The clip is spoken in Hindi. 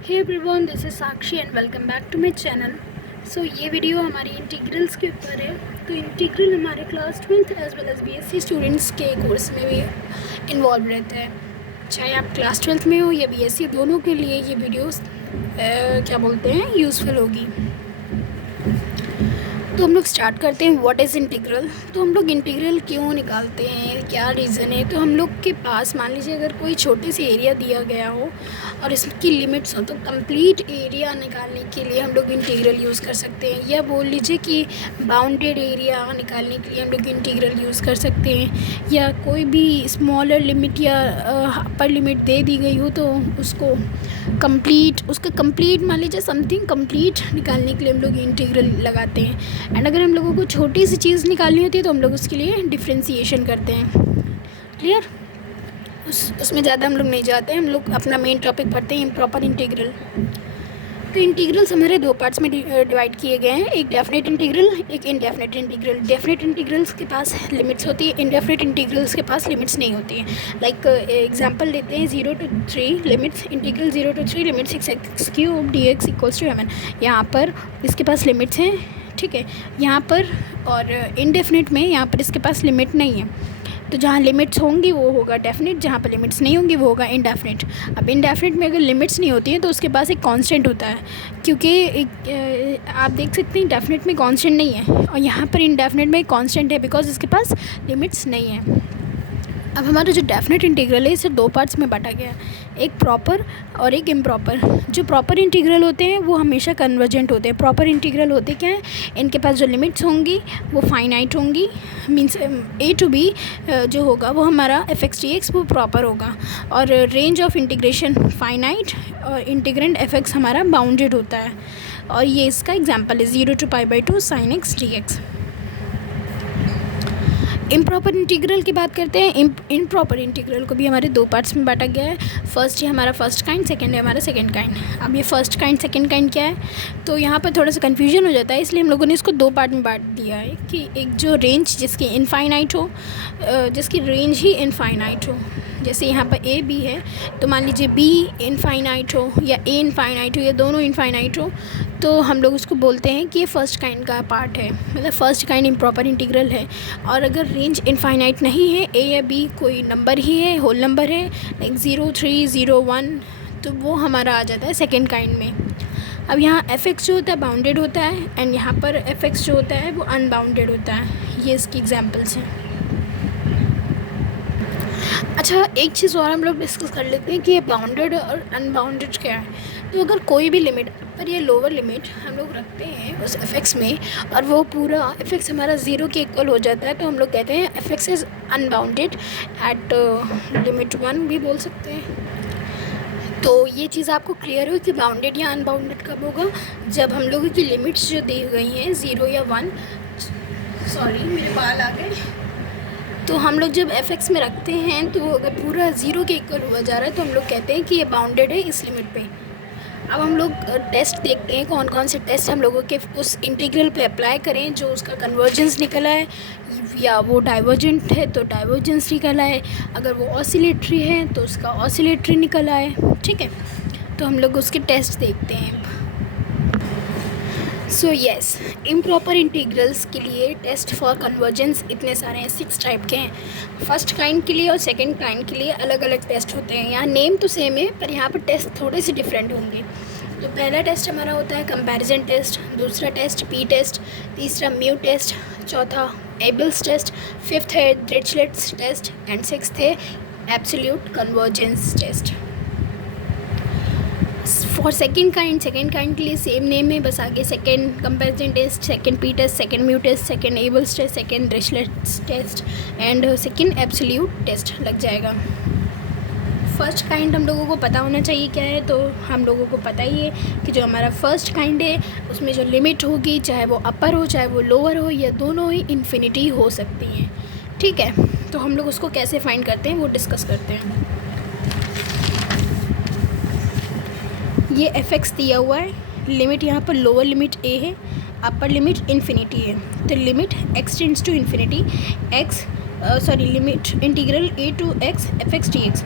Hey everyone, this is Sakshi and welcome back to my channel. So ये वीडियो हमारी इंटीग्रल्स के ऊपर है। तो इंटीग्रल हमारे class 12th as well as BSc students के कोर्स में भी इन्वॉल्व रहते हैं। चाहे आप क्लास 12th में हो या बीएससी, दोनों के लिए ये वीडियोस क्या बोलते हैं, यूज़फुल होगी। तो हम लोग स्टार्ट करते हैं। What is integral. तो हम लोग इंटीग्रल क्यों निकालते हैं, क्या रीज़न है। तो हम लोग के पास मान लीजिए अगर कोई छोटी सी एरिया दिया गया हो और इसकी लिमिट्स हो, तो कंप्लीट एरिया निकालने के लिए हम लोग इंटीग्रल यूज़ कर सकते हैं। या बोल लीजिए कि बाउंडेड एरिया निकालने के लिए हम लोग इंटीग्रल यूज़ कर सकते हैं। या कोई भी स्मॉलर लिमिट या अपर लिमिट दे दी गई हो तो उसका कंप्लीट मान लीजिए समथिंग कंप्लीट निकालने के लिए हम लोग इंटीग्रल लगाते हैं। एंड अगर हम लोगों को छोटी सी चीज़ निकालनी होती है तो हम लोग उसके लिए डिफ्रेंसीशन करते हैं। क्लियर। उसमें ज़्यादा हम लोग नहीं जाते हैं, हम लोग अपना मेन टॉपिक पढ़ते हैं, इम्प्रॉपर इंटीग्रल। तो इंटीग्रल्स हमारे दो पार्ट्स में डिवाइड किए गए हैं, एक डेफिनेट इंटीग्रल, एक इनडेफिनेट इंटीग्रल। डेफिनेट इंटीग्रल्स के पास लिमिट्स होती है, इनडेफिनेट इंटीग्रल्स के पास लिमिट्स नहीं होती है। लाइक एग्जांपल लेते हैं 0 to 3 limits integral 0 to 3 limit 6x³ dx equals to mn। यहाँ पर इसके पास लिमिट्स हैं, ठीक है। यहाँ पर और इनडेफिनेट में यहाँ पर इसके पास लिमिट नहीं है। तो जहाँ लिमिट्स होंगी वो होगा डेफिनेट, जहाँ पर लिमिट्स नहीं होंगी वो होगा इनडेफिनेट। अब इनडेफिनेट में अगर लिमिट्स नहीं होती हैं तो उसके पास एक कांस्टेंट होता है, क्योंकि आप देख सकते हैं डेफिनेट में कांस्टेंट नहीं है और यहाँ पर इनडेफिनेट में कांस्टेंट है बिकॉज इसके पास लिमिट्स नहीं है। अब हमारा जो डेफिनेट इंटीग्रल है इसे दो पार्ट्स में बांटा गया है, एक प्रॉपर और एक इम्प्रॉपर। जो प्रॉपर इंटीग्रल होते हैं वो हमेशा कन्वर्जेंट होते हैं। प्रॉपर इंटीग्रल होते क्या है, इनके पास जो लिमिट्स होंगी वो फाइनाइट होंगी, मीन्स a to b जो होगा वो हमारा f(x) वो प्रॉपर होगा। और रेंज ऑफ इंटीग्रेशन फाइनाइट और इंटीग्रेंड f(x) हमारा बाउंडेड होता है। और ये इसका एग्जाम्पल है 0 to π/2 sin x dx। Improper integral की बात करते हैं। इम्प्रॉपर इंटीग्रल को भी हमारे दो पार्ट्स में बांटा गया है। फर्स्ट है हमारा फर्स्ट काइंड, सेकंड है हमारा सेकंड काइंड। अब ये फर्स्ट काइंड सेकंड काइंड क्या है, तो यहाँ पर थोड़ा सा कन्फ्यूजन हो जाता है, इसलिए हम लोगों ने इसको दो पार्ट में बांट दिया है कि एक जो रेंज जिसकी इनफाइनाइट हो, जिसकी रेंज ही इनफाइनाइट हो, जैसे यहाँ पर ए बी है तो मान लीजिए बी इनफाइनाइट हो या ए इनफाइनाइट हो या दोनों इनफाइनाइट हो, तो हम लोग उसको बोलते हैं कि ये फर्स्ट काइंड का पार्ट है, मतलब फर्स्ट काइंड इम्प्रॉपर इंटीग्रल है। और अगर रेंज इनफाइनाइट नहीं है, ए या बी कोई नंबर ही है, होल नंबर है, लाइक 0 3 0 1, तो वो हमारा आ जाता है सेकेंड काइंड में। अब यहाँ f(x) जो होता है बाउंडेड होता है एंड यहाँ पर f(x) जो होता है वो अनबाउंडेड होता है। ये इसकी एग्जाम्पल्स हैं। अच्छा, एक चीज़ और हम लोग डिस्कस कर लेते हैं कि ये बाउंडेड और अनबाउंडेड क्या है। तो अगर कोई भी लिमिट पर ये लोअर लिमिट हम लोग रखते हैं उस f(x) में और वो पूरा f(x) हमारा 0 के इक्वल हो जाता है, तो हम लोग कहते हैं f(x) is unbounded eight limit 1 भी बोल सकते हैं। तो ये चीज़ आपको क्लियर हो कि बाउंडेड या अनबाउंडेड कब होगा, जब हम लोगों की लिमिट्स जो दी गई हैं 0 या 1, सॉरी मेरे बाल आ गए, तो हम लोग जब f(x) में रखते हैं तो अगर पूरा 0 के इक्वल हुआ जा रहा है तो हम लोग कहते हैं कि ये बाउंडेड है इस लिमिट पे। अब हम लोग टेस्ट देखते हैं कौन कौन से टेस्ट हम लोगों के उस इंटीग्रल पे अप्लाई करें, जो उसका कन्वर्जेंस निकला है या वो डाइवर्जेंट है तो डाइवर्जेंस निकला है, अगर वो ऑसिलेटरी है तो उसका ऑसिलेटरी निकला है, ठीक है। तो हम लोग उसके टेस्ट देखते हैं। सो येस, इम्प्रॉपर इंटीग्रल्स के लिए टेस्ट फॉर कन्वर्जेंस इतने सारे हैं, 6 टाइप के हैं। फर्स्ट काइंड के लिए और सेकंड काइंड के लिए अलग अलग टेस्ट होते हैं। यहाँ नेम तो सेम है पर यहाँ पर टेस्ट थोड़े से डिफरेंट होंगे। तो पहला टेस्ट हमारा होता है कंपैरिजन टेस्ट, दूसरा टेस्ट पी टेस्ट, तीसरा म्यू टेस्ट, चौथा एबल्स टेस्ट, फिफ्थ है डिरिचलेट्स टेस्ट एंड सिक्स्थ है absolute convergence test. For second kind के लिए सेम नेम है, बस आगे second comparison test, second P test, second mu test, second Abel's test, second Dirichlet's test and second absolute test लग जाएगा। फर्स्ट काइंड हम लोगों को पता होना चाहिए क्या है, तो हम लोगों को पता ही है कि जो हमारा फर्स्ट काइंड है उसमें जो लिमिट होगी, चाहे वो अपर हो चाहे वो लोअर हो या दोनों ही इन्फिनिटी हो सकती हैं, ठीक है। तो हम लोग उसको कैसे फाइंड करते हैं वो डिस्कस करते हैं। ये f(x) दिया हुआ है, लिमिट यहाँ पर लोअर लिमिट a है, अपर लिमिट इन्फिनिटी है। तो limit x tends to infinity limit integral a to x f(x) dx।